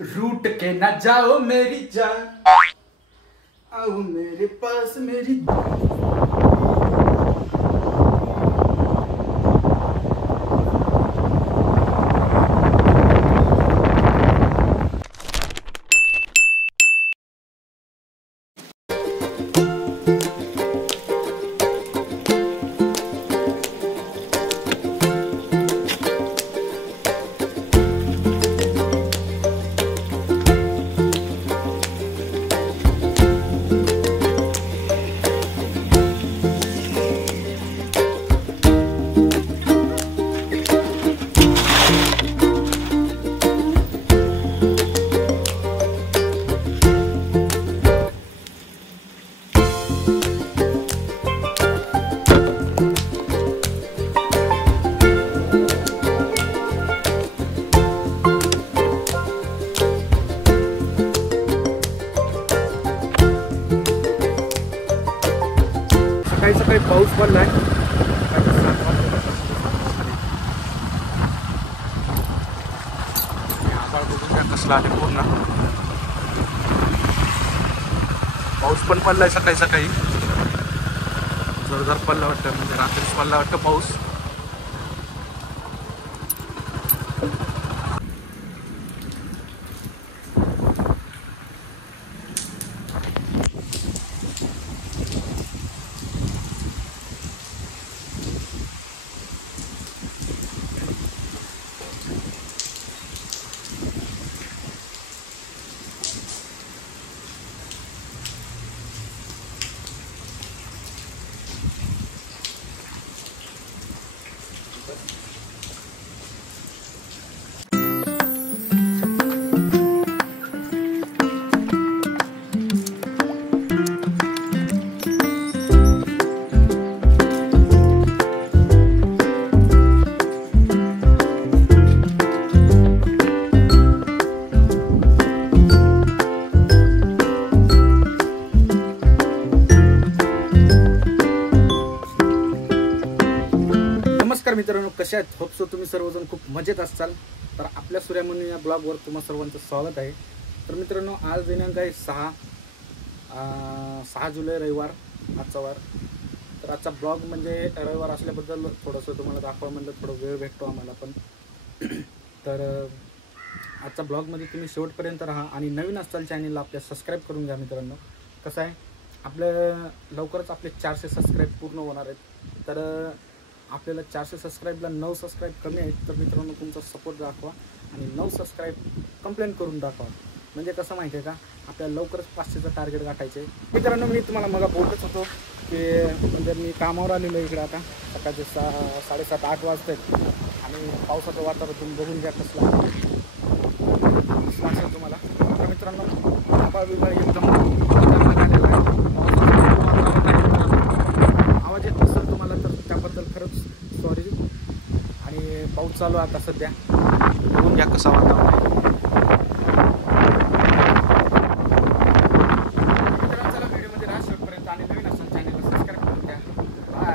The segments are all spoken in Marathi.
रूट के न जाओ मेरी जान, आओ मेरे पास मेरी। सकाळी पाऊस पडलाय. कसला आहे पूर्ण पाऊस पण पडलाय सकाळी जोरदार पडला वाटतं, म्हणजे रात्रीच पडला वाटतं पाऊस. नमस्कार मित्रांनो, कशा आहेत? होप सो तुम्ही सर्वजण खूप मजेत असाल. तर आपल्या सूर्यमणी या ब्लॉगवर तुम्हा सर्वांचं स्वागत आहे. तर मित्रांनो, आज दिनांक आहे 6 जुलै, रविवार, आजचा वार. तर आजचा ब्लॉग म्हणजे रविवार असल्याबद्दल थोडंसं तुम्हाला दाखवा म्हणलं, थोडं वेळ भेटतो आम्हाला पण. तर आजचा ब्लॉगमध्ये तुम्ही शेवटपर्यंत राहा आणि नवीन असाल चॅनलला आपल्या सबस्क्राईब करून घ्या. मित्रांनो, कसं आहे, आपलं लवकरच आपले 400 सबस्क्राईब पूर्ण होणार आहेत. तर आपल्याला 400 सबस्क्राईबला 9 सबस्क्राईब कमी आहेत. तर मित्रांनो, तुमचा सपोर्ट दाखवा आणि 9 सबस्क्राईब कंप्लेंट करून दाखवा. म्हणजे कसं माहिती आहे का, आपल्याला लवकरच 500चं टार्गेट गाठायचं आहे. मित्रांनो, मी तुम्हाला मग बोलतच होतो की म्हणजे मी कामावर आलेलो आहे इकडे. आता सकाळचे 7:30-8 वाजता आहेत आणि पावसाचं वातावरण तुम्ही बघून घ्या कसलं वाटतं तुम्हाला. तर मित्रांनो, आभाळ बिभाळ एकदम आवाज येत नसेल तुम्हाला तर त्याबद्दल खरंच सॉरी. आणि पाऊस चालू आहे आता सध्या, बघून घ्या कसा वातावरण आहे. मित्रांनो, चला व्हिडिओमध्ये राहा शेवटपर्यंत आणि नवीन असेल चॅनलला सबस्क्राईब करून द्या. बाय.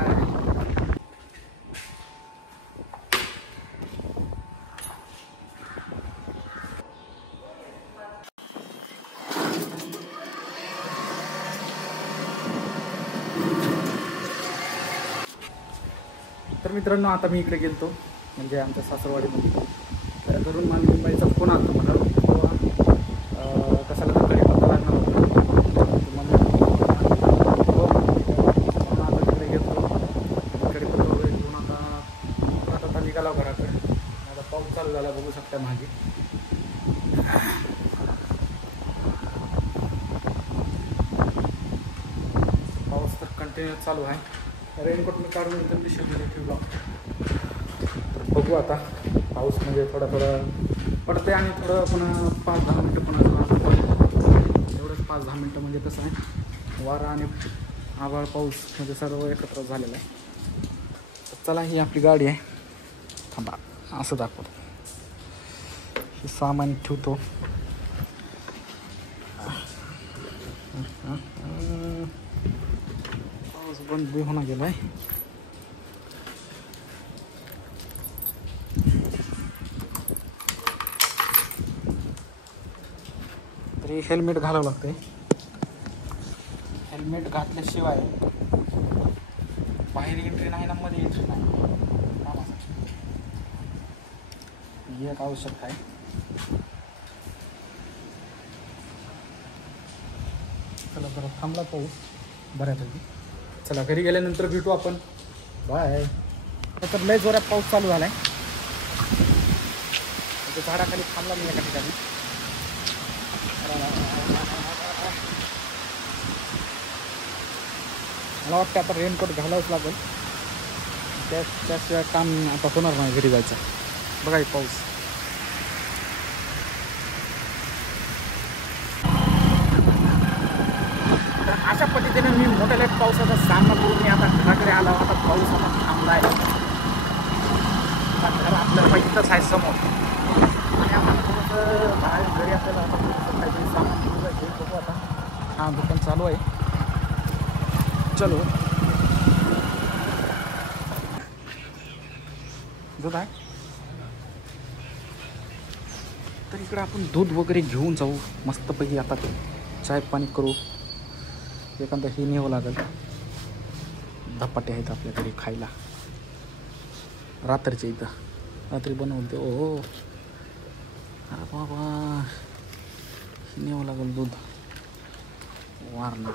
तर मित्रांनो, आता मी इकडे गेलतो म्हणजे आमच्या सासरवाडीमध्ये. तर घरून मला मुंबईचा फोन आला मला, कशाला तर कडीपत्ता लागणार होता. आता तिकडे गेलतो, कडीपत्ता वगैरे घेऊन आता निघाला घराकडे. आता पाऊस चालू झाला, बघू शकता मागे. पाऊस तर कंटिन्यू चालू आहे. रेनकोट मी काढून एकदम पिशवीमध्ये ठेवला. बघू आता, पाऊस म्हणजे थोडा पडते आणि थोडं पुन्हा 5-10 मिनटं पुन्हा एवढंच. 5-10 मिनटं म्हणजे कसं आहे, वारा आणि आभाळ पाऊस म्हणजे सर्व एकत्र झालेलं आहे. तर चला, ही आपली गाडी आहे. थांबा, असं दाखवतो. हे सामान ठेवतो. बंद भी होना गेला आहे. हे हेल्मेट घालावं लागतंय. हेल्मेट घातल्याशिवाय बाहेर एंट्री नाही ना, मध्ये एंट्री नाही कामासाठी. हे एक आवश्यक आहे. चला बरं, थांबला पाऊस बऱ्यापैकी. चला घरी गेल्यानंतर भेटू आपण. बाय. तर लय जोरात पाऊस चालू झालाय. झाडाखाली थांबला मी एका ठिकाणी. मला वाटतं आता रेनकोट घालावंच लागेल. त्याशिवाय काम आता होणार नाही घरी जायचं. बघा हे पाऊस. तर अशा पद्धतीने मी मोठ्या पावसाचा सामना करून मी आता घराकडे आलो. आता पाऊस आता थांबला आहे. घर आपल्याला इथंच आहे समोर. आणि आपण थोडंसं बाहेर घरी आपल्याला आता थोडंसं काहीतरी सामान घेऊन बघू आता. हां, दुकान चालू आहे. चलो. दूध आहे तर इकडं आपण दूध वगैरे घेऊन जाऊ मस्तपैकी. आता चाय पाणी करू. एखादं हे न्यावं लागेल. धपाटे आहेत आपल्या घरी खायला. रात्रीच्या इथं रात्री बनवते. ओ अरे बाबा, हे न्यावं लागेल दूध वारणं.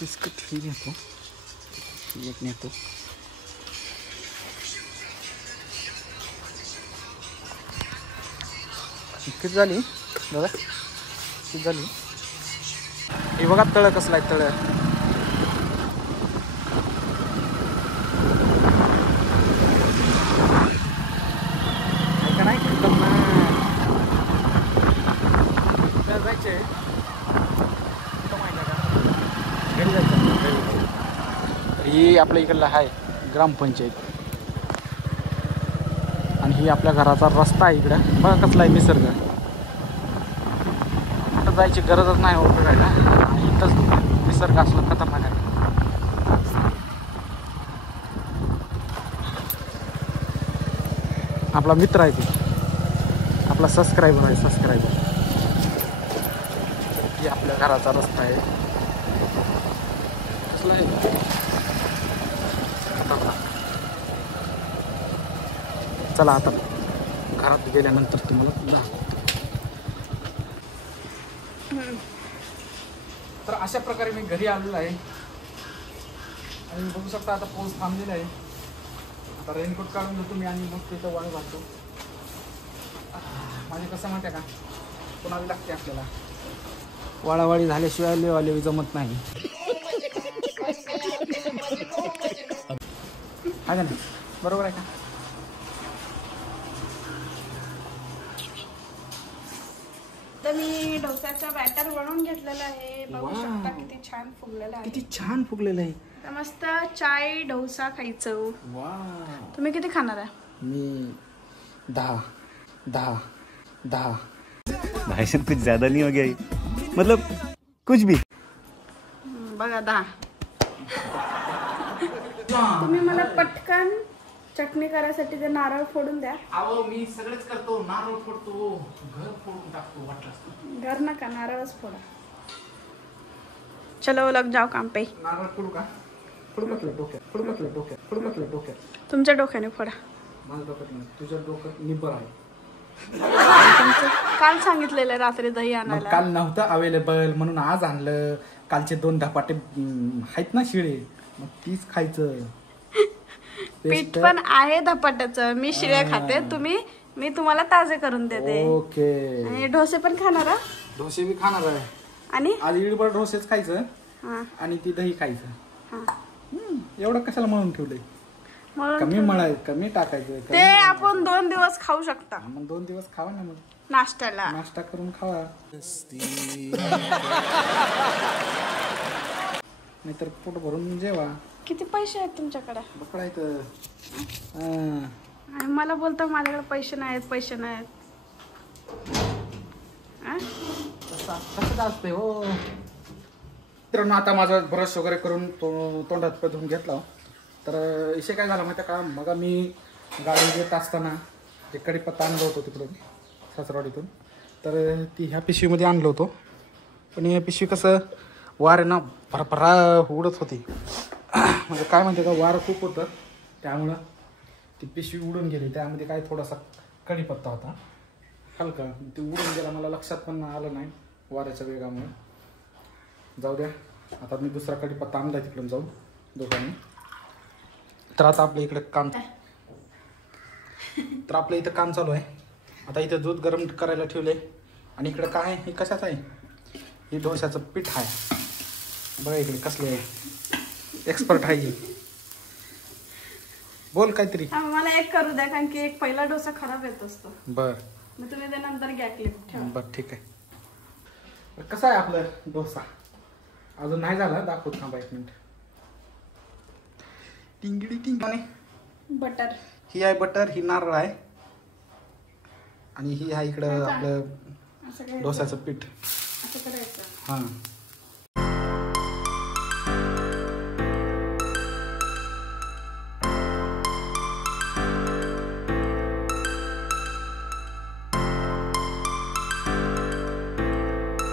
बिस्किट ही नेतो. एक नेतो. किती झाली दादा? किती झाली? हे बघा तळ कसलं आहे. तळ का नाही जायचे. घरी जायचं. ही आपल्या इकडला आहे ग्रामपंचायत. आणि ही आपल्या घराचा रस्ता आहे. इकडं बघा कसला आहे निसर्ग. कुठं जायची गरजच नाही हो फिरायला. आणि इथंच निसर्ग असलं खतरनाक आहे. आपला मित्र आहे ते. आपला सबस्क्रायबर आहे. सबस्क्रायबर. ही आपल्या घराचा रस्ता आहे. कसला आहे खतरनाक. चला आता घरात गेल्यानंतर तुम्हाला दाखवतो. तर अशा प्रकारे मी घरी आलेलो आहे. आणि बघू शकता आता पाऊस थांबलेला आहे. आता रेनकोट काढून घेतो मी आणि मग तिथं वाळू घालतो. माझे कसं माहिती आहे का, कोणावी लागते आपल्याला. वाळावाळी झाल्याशिवाय लेवालेवी जमत नाही. आहे का नाही? बरोबर आहे का? तर मी डोस्याचा बॅटर बनवून घेतलेला आहे. बघू शकता किती छान फुगलेला आहे. किती छान फुगलेलं आहे. तर मस्त चाय डोसा खायचं. तुम्ही किती खाणार आहे? मी 10. भाई कुछ ज्यादा नहीं हो गया ये? मतलब कुछ भी. बघा 10. तुम्ही मला पटकन चटणी करायसाठी ते नारळ फोडून द्या. अहो मी सगळंच करतो. नारळ फोडतो, घर फोडून टाकतो वाटलं. घर नका, नारळच फोडा. चलो लग जाओ काम पे. नारळ फोडू का? फोडू का तुला डोक्यात? फोडू का तुला डोक्यात? फोडू का तुला डोक्यात? तुमच्या डोक्याने फोडा. माझं डोक्यात नाही, तुझ्या डोक्यात निब्बर आहे. काल सांगितलेलं रात्री दही आणायला. काल नव्हतं अवेलेबल म्हणून आज आणलं. कालचे 2 धपाटे आहेत ना शिळे, मग तीच खायचं. पीठ पण आहे धपाट्याचं. मी शिळे खाते. मी तुम्हाला ताजे करून देते. ओके. आणि डोसे पण खाणार. डोसे बी खाणार आहे. आणि आज इडभर डोसेच खायचं आणि ती दही खायचं. एवढं कशाला म्हणून ठेवलंय? कमी टाकायचं. ते आपण 2 दिवस खाऊ शकता. मग 2 दिवस खावा ना. मग नाश्त्याला नाश्ता करून खावा. नाहीतर पोट भरून जेवा. किती पैसे आहेत तुमच्याकडे? पकडायचं. आणि मला बोलतो माझ्याकडे पैसे नाहीत आ? कसं असते हो मित्रांनो. आता माझा ब्रश वगैरे करून तोंडात पाय धुवून घेतला. तर विषय काय झाला माहिती का, मग मी गाडी येत असताना ते कढीपत्ता आणलं होतं तिकडून सासरवाडीतून. तर ती ह्या पिशवीमध्ये आणलं होतं. पण ह्या पिशवी कसं वार ना भरभरा उडत होती. म्हणजे काय म्हणते का, वारं खूप होतं त्यामुळं ती पिशवी उडून गेली. त्यामध्ये काय थोडासा कढीपत्ता होता हलका, ते उडून गेला. मला लक्षात पण आलं नाही वाऱ्याच्या वेगामुळे. जाऊ द्या, आता मी दुसरा कढीपत्ता आणला तिकडून जाऊन दोघांनी. तर आता आपल्या इकडे काम इथं काम चालू आहे. आता इथं दूध गरम करायला ठेवले. आणि इकडे काय आहे, हे कशाचं आहे, हे डोश्याचं पीठ आहे बघा. इकडे कसले आहे, एक्सपर्ट आहे. बोल काहीतरी. मला एक करू द्या, कारण की एक पहिला डोसा खराब येत असतो. बर मग तुम्ही ते नंतर घ्या क्लिप ठेवा. बर ठीक आहे. कसा आहे आपला डोसा, अजून नाही झाला, दाखवत थांबा 1 मिनिट. टिंगडी टिंग. बटर, ही आहे बटर, ही नारळ आहे, आणि ही आहे इकडं आपलं असं काय डोसाचं पीठ. असं करायचं. हां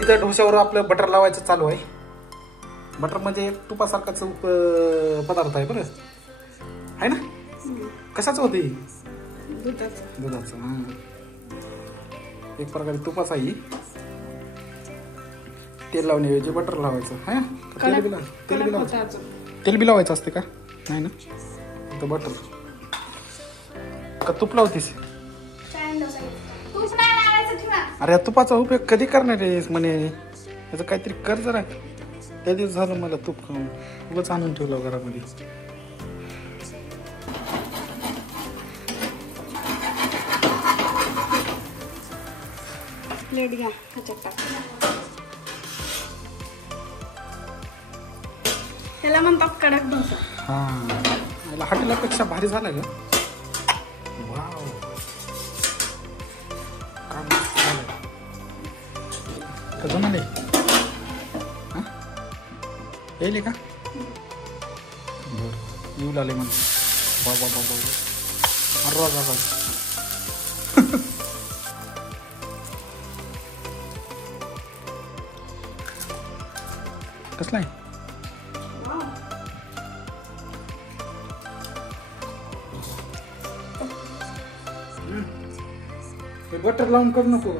इथं डोश्यावर आपलं बटर लावायचं चालू आहे. बटर म्हणजे तुपासारखाच पदार्थ आहे बरं, आहे ना. कशाचं होते, दुधाचं. हां, एक प्रकारे तुपाचं आहे. तेल लावण्याऐवजी बटर लावायचं. हा, तेल बी लावायचं असते का, नाही ना, तर बटर का तूप लावतीस. अरे तुपाचा उपयोग कधी करणार आहेस म्हणे, याचं काहीतरी कर जरा. त्या दिवस झालं मला तूप खाऊन, उगाच आणून ठेवलं घरामध्ये. प्लेट घ्या, ह्याच्यात टाका. त्याला म्हणतात कडक डोसा. हा, हॉटेलपेक्षा भारी झाला ग. वाव, कसं आले, येईल का. बरं, येऊ लागले म्हणे. बाबा बाबा बाबा, कसला आहे. बटर लावून करू नको,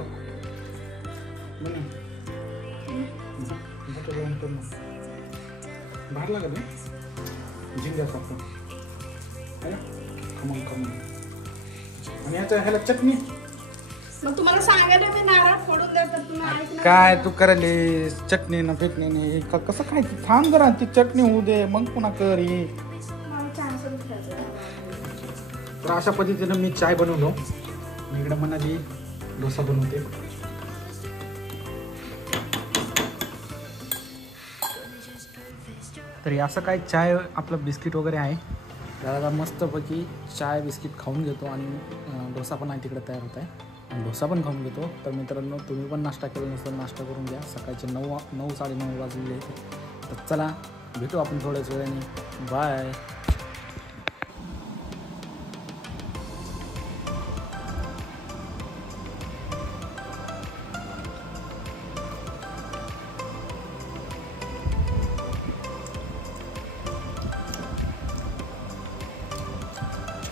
बटर लावून करू नको, बाहेर लागेल झिंग्यासारखं. खमंग खमंग. आणि ह्याला चटणी. मग तुम्हाला सांगायला ते नारळ फोडून देतात, तुम्ही ऐकणार काय तू करायली चटणी ना फेटणी नाही, कसं काय. थांब जरा, ती चटणी होऊ दे मग पुन्हा कर. ही तर अशा पद्धतीनं मी चाय बनवलो. मी इकडे मनाली डोसा बनवते. तरी असं काय चाय आपलं बिस्किट वगैरे आहे. त्याला मस्तपैकी चाय बिस्किट खाऊन घेतो. आणि डोसा पण आहे तिकडे तयार होत आहे, आणि डोसा पण खाऊन घेतो. तर मित्रांनो, तुम्ही पण नाश्ता केला नसेल, नाश्ता करून घ्या. सकाळचे 9 साडेनऊ वाजलेले. तर चला भेटू आपण थोड्याच वेळाने. बाय.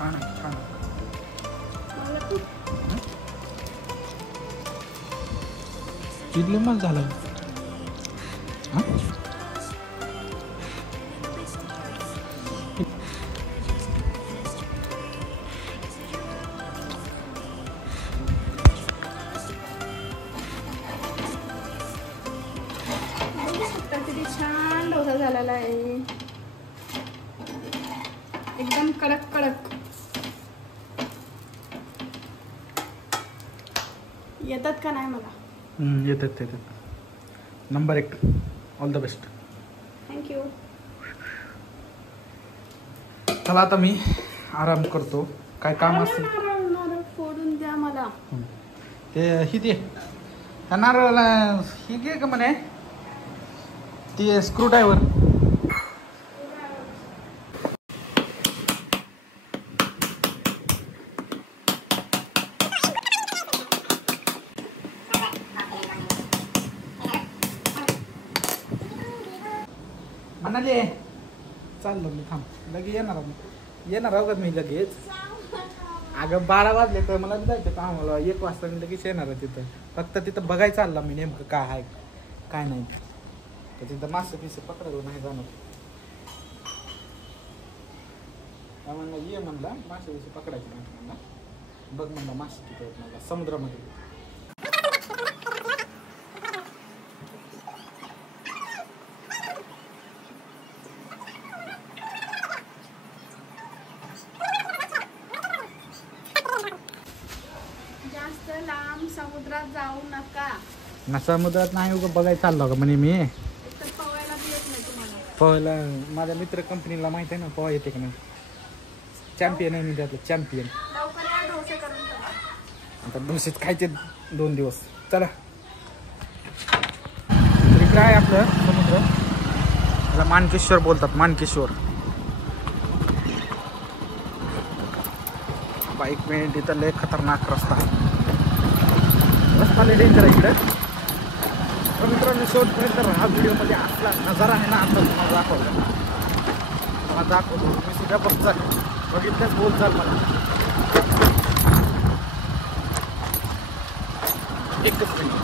छान आहे, छान आहे. चिडले मग झालं. किती छान डोसा झालेला आहे, एकदम कडक कडक. येतात का नाही मला. येतात. Number 1. All the best. Thank you. चला आता मी आराम करतो. काय काम असेल नारळ फोडून द्या मला. ते ही दे त्या नारळाला ही घे का म्हणे ती स्क्रू ड्रायव्हर. म्हणाले चाललो मी, थांब लगेच येणार आहो का मी लगेच. अगं 12 वाजले तर मला जायचं कामाला, 1 वाजता मी लगेच येणार आहे तिथं. फक्त तिथं बघायचं चाललं मी नेमकं काय आहे काय नाही. तर तिथं मासे पिसे पकडायला नाही जाणार. काय म्हणलं ये म्हणला मासे पिसे पकडायचे नाही म्हणला. बघ म्हणला मासे किती आहेत मला समुद्रामध्ये. जास्त लांब समुद्रात जाऊ नका. ना समुद्रात नाही उगं बघायला चाललो का म्हणे मी. एकतर पवायला बी येत नाही तुम्हाला. पोहायला माझ्या मित्र कंपनीला माहिती आहे ना पोहा येते का नाही. चॅम्पियन आहे मी त्यातलं चॅम्पियन. लवकर या, डोसे करून ठेवा. आता डोसेच खायचे 2 दिवस. चला तर इकडे आहे आपलं समुद्र. त्याला मानकेश्वर बोलतात, मानकेश्वर. बाईक मिनिट इथं लय खतरनाक रस्ता लय डेंजर आहे इकडं. तर मित्रांनो शेवटपर्यंत हा व्हिडिओमध्ये असला नजारा आहे ना आता तुम्हाला दाखवतो. मला दाखवतो मी सुद्धा बघता बघितल्याच बोल चाल मला. एकच मिनिट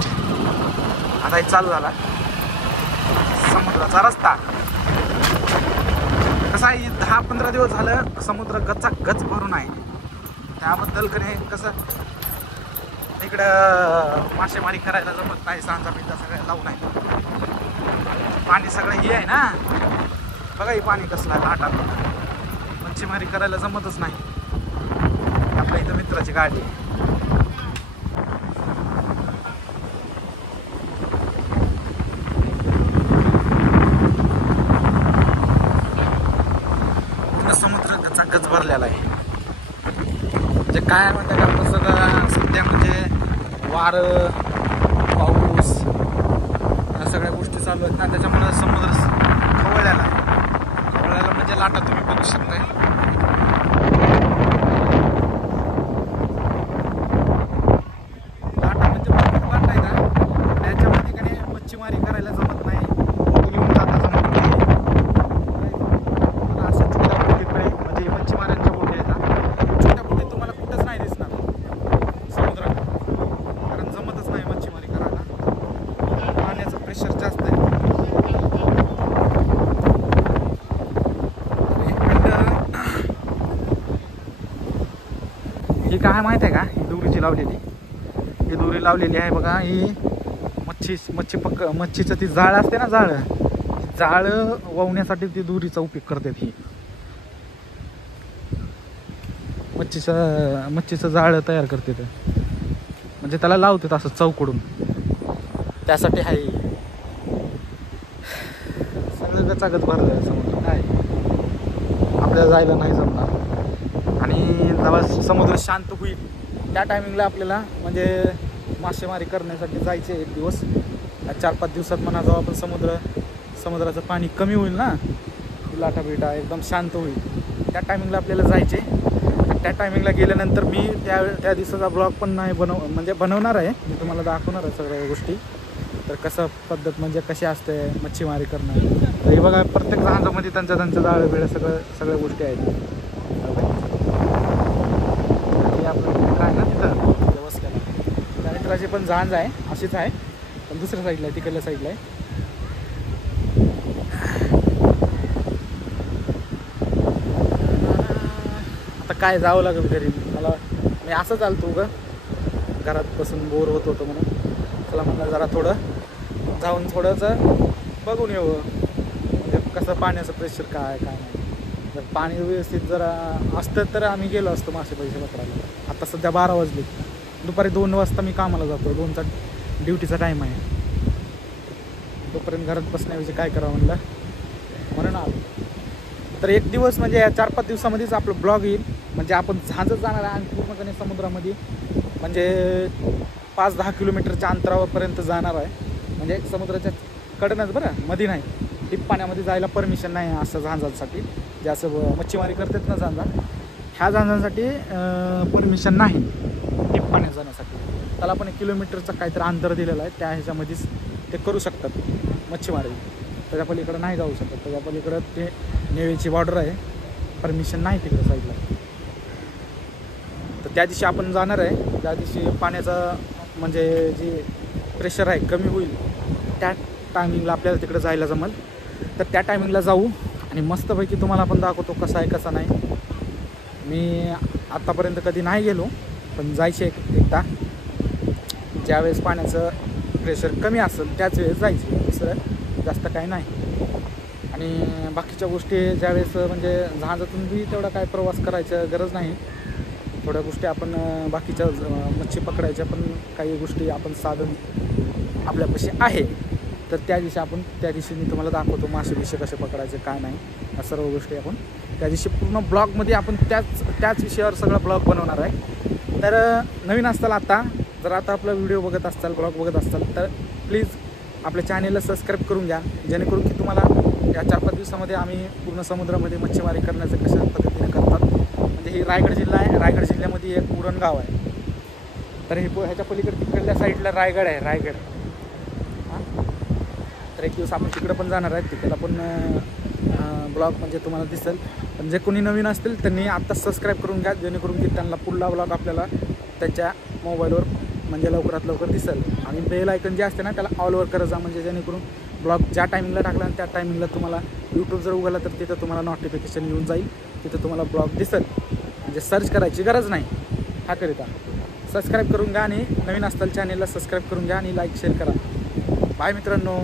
आता हे चालू झाला समुद्राचा रस्ता. कसा आहे 10-15 दिवस झालं समुद्र गचा गच भरून आहे. त्याबद्दल कधी कसं इकडं मासेमारी करायला जमत नाही. सांजा पिंजा सगळ्या लावून आहे. पाणी सगळं हे आहे ना बघा. हे पाणी कसलं आहे लाटात. मच्छीमारी करायला जमतच नाही. आपल्या इथं मित्राची गाडी आहे. समुद्र गचागच भरलेला आहे. म्हणजे काय म्हणतात आपलं सगळं सध्या म्हणजे वारं पाऊस या सगळ्या गोष्टी चालू आहेत ना. त्याच्यामुळे समुद्र खवळलेला म्हणजे लाटा तुम्ही बघू शकताय. लाटा म्हणजे लाटा आहे ना त्याच्यामध्ये का नाही मच्छीमारी करायला जमत नाही. बोट घेऊन जाता जमत नाही. असं छोट्या बोटीकडे म्हणजे मच्छीमारांच्या बोटी आहेत ना. छोट्या बोटीत तुम्हाला कुठंच नाही दिसणार समुद्रात. कारण जमतच नाही मच्छीमारी करायला. पाण्याचं प्रेशर जास्त आहे. ही काय माहिती आहे का ही दोरीची लावलेली. ही दोरी लावलेली आहे बघा. ही मच्छीचं ती जाळ असते ना जाळ वावण्यासाठी ती दोरीचा उपयोग करतात. ही मच्छीचं जाळ तयार करते ते म्हणजे त्याला लावतात असं चौकडून. त्यासाठी आहे सगळं गचागच भरलं समुद्र. काय आपल्याला जायला नाही जमणार. आणि जेव्हा समुद्र शांत होईल त्या टायमिंगला आपल्याला म्हणजे मासेमारी करण्यासाठी जायचे. 1 दिवस 4-5 दिवसात म्हणा जेव्हा आपण समुद्राचं पाणी कमी होईल ना लाटा बिटा एकदम शांत होईल त्या टायमिंगला आपल्याला जायचे. त्या टायमिंगला गेल्यानंतर मी त्या दिवसाचा ब्लॉग पण नाही बनवणार आहे. मी तुम्हाला दाखवणार आहे सगळ्या गोष्टी. तर कसं पद्धत म्हणजे कशी असते मच्छीमारी करणं. तर हे बघा प्रत्येक जहाजामध्ये त्यांचं जाळं बिळं सगळ्या गोष्टी आहेत. आणि आपलं काय ना तिथं व्यवस्थेला त्या मित्राची पण जहाज आहे अशीच आहे पण दुसऱ्या साईडला आहे तिकडल्या साईडला आहे. आता काय जावं लागेल घरी मला. मी असं चालतो ग घरात बसून बोर होत होतं म्हणून चला म्हणलं जरा थोडं जाऊन थोडंसं बघून येऊ म्हणजे कसं पाण्याचं प्रेशर काय नाही. जर पाणी व्यवस्थित जरा असतं तर आम्ही गेलो असतो मासे पैसे पकडायला. आता सध्या 12 वाजले. दुपारी 2 वाजता मी कामाला जातो. 2चा ड्युटीचा टाईम आहे. तोपर्यंत घरात बसण्याऐवजी काय करावं म्हणून आलो. तर 1 दिवस म्हणजे या 4-5 दिवसामध्येच आपलं ब्लॉग येईल. म्हणजे आपण झांजत जाणार आहे आणि पूर्णपणे समुद्रामध्ये म्हणजे 5-10 किलोमीटरच्या अंतरावरपर्यंत जाणार आहे. म्हणजे समुद्राच्या कडनंच बरं, मध्ये नाही. डीप पाण्यामध्ये जायला परमिशन नाही आहे असं झांजांसाठी, जे असं मच्छीमारी करतात ना झांजा, ह्या झांजांसाठी परमिशन नाही डीप पाण्यात जाण्यासाठी. त्याला पण 1 किलोमीटरचं काहीतरी अंतर दिलेलं आहे, त्या ह्याच्यामध्येच ते करू शकतात मच्छीमारी. त्याच्या पलीकडं नाही जाऊ शकत. त्याच्या पलीकडं ते नेव्हीची बॉर्डर आहे, परमिशन नाही तिकडं साईडला. तर त्या दिवशी आपण जाणार आहे. त्या दिवशी पाण्याचा म्हणजे जे प्रेशर आहे कमी होईल, त्या टायमिंगला आपल्याला तिकडं जायला जमल. तर त्या टायमिंगला जाऊ आणि मस्तपैकी तुम्हाला पण दाखवतो कसं आहे कसं नाही. मी आत्तापर्यंत कधी नाही गेलो, पण जायचे एकदा. ज्यावेळेस पाण्याचं प्रेशर कमी असेल त्याच वेळेस जायचे, दुसरं जास्त काही नाही. आणि बाकीच्या गोष्टी ज्यावेळेस म्हणजे जहाजातून बी तेवढा काय प्रवास करायचा गरज नाही. थोड्या गोष्टी आपण बाकीच्या मच्छी पकडायच्या पण काही गोष्टी आपण साधन आपल्यापाशी आहे. तर त्या दिवशी मी तुम्हाला दाखवतो मासे विषय कसे पकडायचे काय नाही, या सर्व गोष्टी आपण त्या दिवशी पूर्ण ब्लॉगमध्ये आपण त्याच विषयावर सगळा ब्लॉग बनवणार आहे. तर नवीन असताल आता, जर आता आपला व्हिडिओ बघत असताल, ब्लॉग बघत असताल, तर प्लीज आपल्या चॅनेलला सबस्क्राईब करून घ्या, जेणेकरून की तुम्हाला या 4-5 दिवसामध्ये आम्ही पूर्ण समुद्रामध्ये मच्छीमारी करण्याचं कशा पद्धतीने करतात. म्हणजे ही रायगड जिल्हा आहे. रायगड जिल्ह्यामध्ये एक उरण गाव आहे. तर हे ह्याच्या पलीकडे तिकडल्या साईडला रायगड आहे, रायगड. तर एक दिवस आपण तिकडं पण जाणार आहे, तिकडला पण ब्लॉग म्हणजे तुम्हाला दिसेल. पण जे कोणी नवीन असतील त्यांनी आत्ता सबस्क्राईब करून घ्या, जेणेकरून की त्यांना पुढला ब्लॉग आपल्याला त्यांच्या मोबाईलवर म्हणजे लवकरात लवकर दिसेल. आणि बेल आयकन जे असते ना त्याला ऑलवर करत जा, म्हणजे जेणेकरून ब्लॉग ज्या टायमिंगला टाकला आणि त्या टायमिंगला तुम्हाला यूट्यूब जर उघडला तर तिथं तुम्हाला नोटिफिकेशन येऊन जाईल, तिथं तुम्हाला ब्लॉग दिसेल. म्हणजे सर्च करायची गरज नाही. ह्याकरिता सबस्क्राईब करून घ्या आणि नवीन असताल चॅनेलला सबस्क्राईब करून घ्या आणि लाईक शेअर करा. बाय मित्रांनो.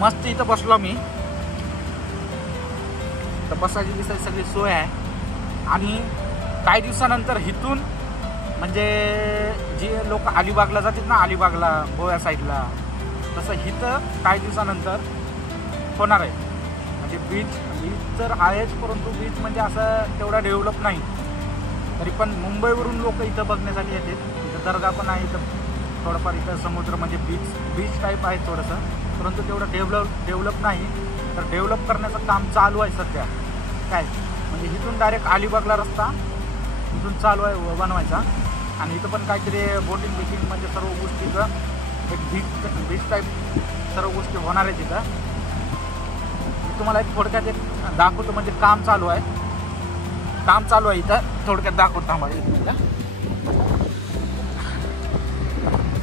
मस्त इथं बसलो मी. तर बसायची दिसायची सगळी सोय आहे. आणि काही दिवसानंतर इथून म्हणजे जे लोक अलिबागला जातात ना, अलिबागला गोव्या साईडला, तसं इथं काही दिवसानंतर होणार आहे. म्हणजे बीच तर आहेच, परंतु बीच म्हणजे असं तेवढा डेव्हलप नाही. तरी पण मुंबईवरून लोक इथं बघण्यासाठी येतात. इथं दर्गा पण आहे, इथं थोडंफार इथं समुद्र म्हणजे बीच टाईप आहे थोडंसं, परंतु तेवढं डेव्हलप नाही. तर डेव्हलप करण्याचं काम चालू आहे सध्या. काय म्हणजे इथून डायरेक्ट अलिबागला रस्ता इथून चालू आहे बनवायचा. आणि इथं पण काहीतरी बोटिंग म्हणजे सर्व गोष्टीचं एक बीच टाईप सर्व गोष्टी होणार आहे तिथं. मी तुम्हाला एक थोडक्यात एक दाखवतो. म्हणजे काम चालू आहे इथं, थोडक्यात दाखवतो. आम्हाला एक मिनिट.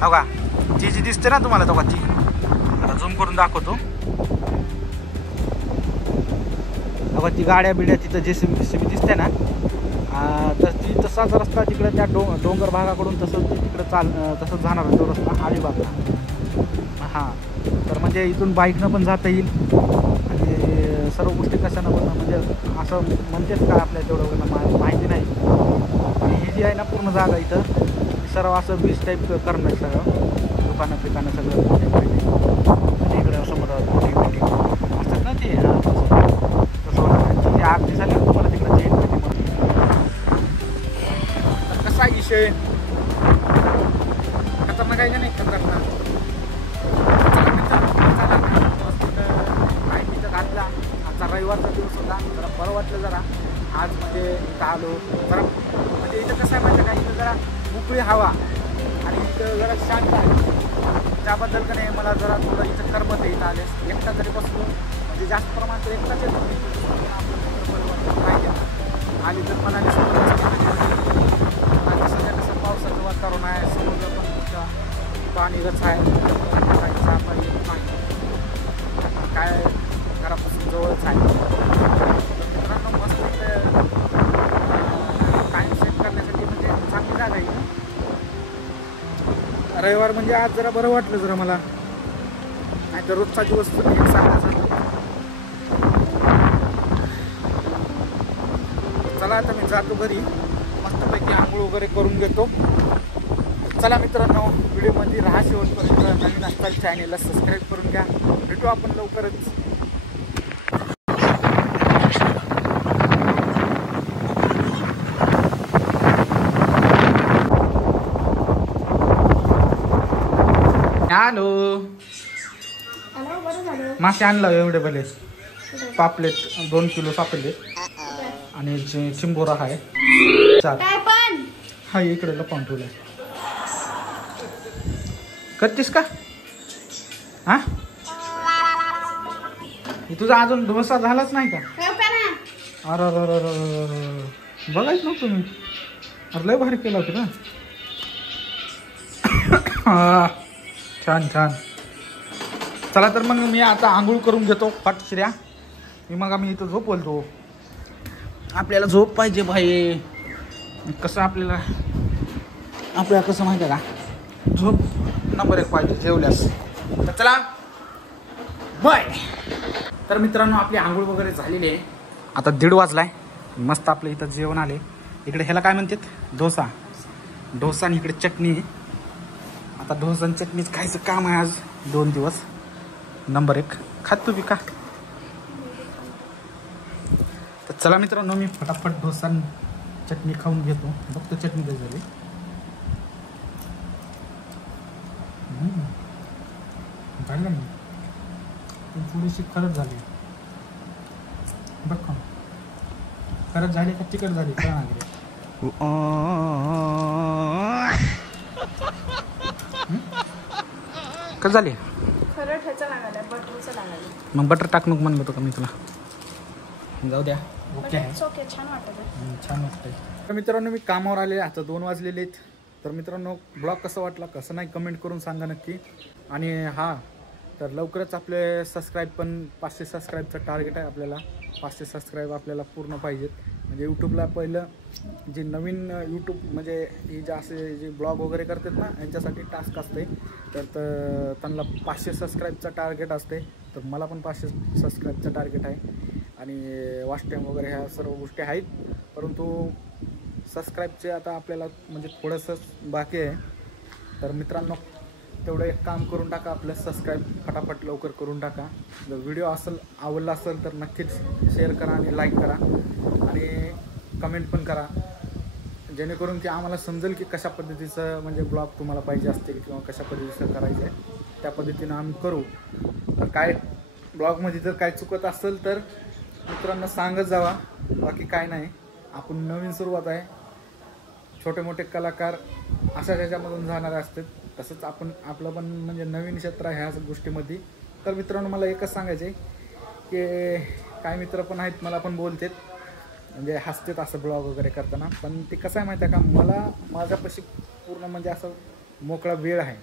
हो का, जी दिसते ना तुम्हाला, तो का ती झूम करून दाखवतो. बघा ती गाड्या बिड्या तिथं जेसीबी दिसते ना, तर ती तसाच रस्ता तिकडे त्या डोंगर भागाकडून तसंच तसंच जाणार तो रस्ता अलिबागला. हां, तर म्हणजे इथून बाईकनं पण जाता येईल आणि सर्व गोष्टी कशानं पण म्हणजे असं म्हणतेच काय आपल्या तेवढं माहिती नाही. आणि ही जी आहे ना पूर्ण जागा इथं सर्व असं बीच टाईप करणं आहे. सगळं दुकानं पिकानं सगळं इकडं समुद्रात बोटिंग असतात ना ते. तसं होणार. ते आरती झाली तुम्हाला तिकडं जैन तर कसा विषय खतरनाक आहे का नाही खतरनाक. काय तिथं घातला. आजचा रविवारचा दिवस होता, जरा बरं वाटलं जरा. आज म्हणजे इथं आलो जरा. म्हणजे इथं कसं आहे माहिती का, इथं जरा मोकळी हवा आणि इथं जरा शांत आहे. त्याबद्दल का नाही मला जरा थोडं इथं करमत येत आले. एकटा जरी बसलो म्हणजे जास्त प्रमाणात एकटाच येतो मी पाहिजे आणि जर मला सध्या कसं पावसाचं वातावरण आहे, समुद्र पण पाणी गच आहे, काही जाता येत नाही, काय घरापासून जवळच आहे. तर मित्रांनो मस्त टाईम सेट करण्यासाठी म्हणजे चांगली जागा आहे. रविवार म्हणजे आज जरा बरं वाटलं जरा मला, नाही तर रोजचा दिवस एक सांगायचा. चला आता मी जातो घरी, मस्तपैकी आंघोळ वगैरे करून घेतो. चला मित्रांनो, व्हिडिओमध्ये राहा शेवटपर्यंत. नवीन असताल चॅनेलला सबस्क्राईब करून घ्या. भेटू आपण लवकरच. हॅलो, मासे आणलं एवढे भले पापलेट 2 किलो सापडले आणि चिंबोरा आहे. चाल हा इकडे लपवून ठेवलाय. करतेस का? हा तुझा अजून डोसा झालाच नाही का? अरे बघायच ना तुम्ही. अरे लय भारी केला होता ना. छान छान. चला तर मग मी आता आंघोळ करून घेतो फटशिऱ्या. मी इथं झोप बोलतो. आपल्याला झोप पाहिजे भाई. कसं आपल्याला कसं माहिती आहे का, झोप नंबर 1 पाहिजे जेवल्यास. तर चला बाय. तर मित्रांनो आपली आंघोळ वगैरे झालेली आहे. आता 1:30 वाजलाय. मस्त आपलं इथं जेवण आले. इकडे ह्याला काय म्हणतात, डोसा आणि इकडे चटणी. आता डोसा आणि चटणीच खायचं काम आहे आज 2 दिवस. नंबर 1 खात तू बी का. तर चला मित्रांनो मी फटाफट डोसा आणि चटणी खाऊन घेतो. फक्त चटणी कशी झाली. पाहिलं मी थोडीशी खरंच झाली बघ. खरंच झाली का चिकट झाली कळा लागली. कसं झाली? खरं ठेचा लागायला, बटरचं लागायला. मग बटर टाक नको म्हणलं होतं का मी तुला. जाऊ द्या. ओके छान वाटत. छान वाटतंय. तर मित्रांनो मी कामावर आले. आता 2 वाजलेले आहेत. तर मित्रांनो ब्लॉग कसा वाटला कसं नाही कमेंट करून सांगा नक्की. आणि हां तर लवकरच आपले सबस्क्राईब पण 500 सबस्क्राईबचं टार्गेट आहे आपल्याला. 500 सबस्क्राईब आपल्याला पूर्ण पाहिजेत. म्हणजे यूट्यूबला पहिलं जे नवीन यूट्यूब म्हणजे हे जे असे जे ब्लॉग वगैरे करतात ना यांच्यासाठी टास्क असते. तर त्यांना 500 सबस्क्राईबचं टार्गेट असते. तर मला पण 500 सबस्क्राईबचं टार्गेट आहे. आणि वॉच टाईम वगैरे ह्या सर्व गोष्टी आहेत. परंतु सबस्क्राईबचे आता आपल्याला म्हणजे थोडंसं बाकी आहे. तर मित्रांनो तेवढं एक काम करून टाका, आपलं सबस्क्राईब फटाफट लवकर करून टाका. जर व्हिडिओ आवडला असेल तर नक्कीच शेअर करा आणि लाईक करा आणि कमेंट पण करा. जेणेकरून की आम्हाला समजेल की कशा पद्धतीचं म्हणजे ब्लॉग तुम्हाला पाहिजे असतील किंवा कशा पद्धतीचं करायचं आहे त्या पद्धतीनं आम्ही करू. तर काय ब्लॉगमध्ये जर काय चुकत असेल तर मित्रांनो सांगत जावा. बाकी काय नाही. आपण नवीन सुरुवात आहे. छोटे मोठे कलाकार अशा ह्याच्यामधून जाणारे असतात. तसंच आपलं पण म्हणजे नवीन क्षेत्र आहे ह्या गोष्टीमध्ये. तर मित्रांनो मला एकच सांगायचं आहे की काही मित्र पण आहेत मला पण बोलतात म्हणजे हसतात असं ब्लॉग वगैरे करताना. पण ते कसं आहे माहिती आहे का, मला माझ्यापाशी पूर्ण म्हणजे असं मोकळा वेळ आहे.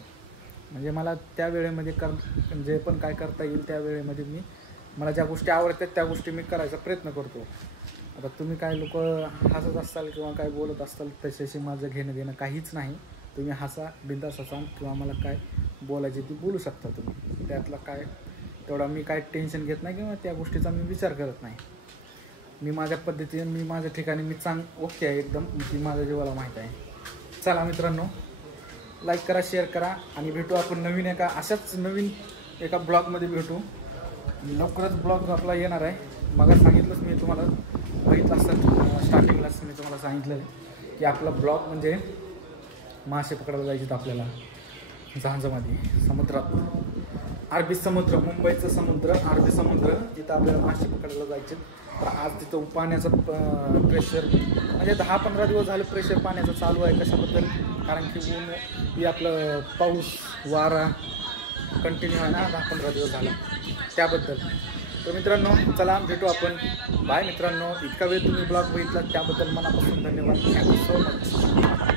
म्हणजे मला त्या वेळेमध्ये जे पण काय करता येईल त्या वेळेमध्ये मला ज्या गोष्टी आवडतात त्या गोष्टी मी करायचा प्रयत्न करतो. आता तुम्ही काय लोक हसत असाल किंवा काय बोलत असाल त्याच्याशी माझं घेणं काहीच नाही. तुम्ही हसा बिंदास असाल किंवा मला काय बोलायचे ती बोलू शकता तुम्ही. त्यातला काय तेवढा मी काय टेन्शन घेत नाही किंवा त्या गोष्टीचा मी विचार करत नाही. मी माझ्या पद्धतीने मी माझ्या ठिकाणी मी ओके आहे एकदम. ती माझ्या जीवाला माहीत आहे. चला मित्रांनो लाईक करा, शेअर करा आणि भेटू आपण नवीन अशाच नवीन एका ब्लॉगमध्ये भेटू. लवकरच ब्लॉग आपला येणार आहे. मग सांगितलंच मी तुम्हाला बघितलं असतं स्टार्टिंगलाच मी तुम्हाला सांगितलं की आपला ब्लॉग म्हणजे मासे पकडायला जायचे आपल्याला जहाजामध्ये समुद्रात. अरबी समुद्र, मुंबईचं समुद्र, अरबी समुद्र तिथं आपल्याला मासे पकडायला जायचे. तर आज तिथं पाण्याचं प्रेशर म्हणजे 10-15 दिवस झाले प्रेशर पाण्याचं चालू आहे. कशाबद्दल? कारण की ऊन ही आपलं पाऊस वारा कंटिन्यू आहे ना 10-15 दिवस झाला त्याबद्दल. तर मित्रांनो चला भेटू आपण. बाय मित्रांनो. इतका वेळ तुम्ही ब्लॉग बघितला त्याबद्दल मनापासून धन्यवाद. Thank you so much.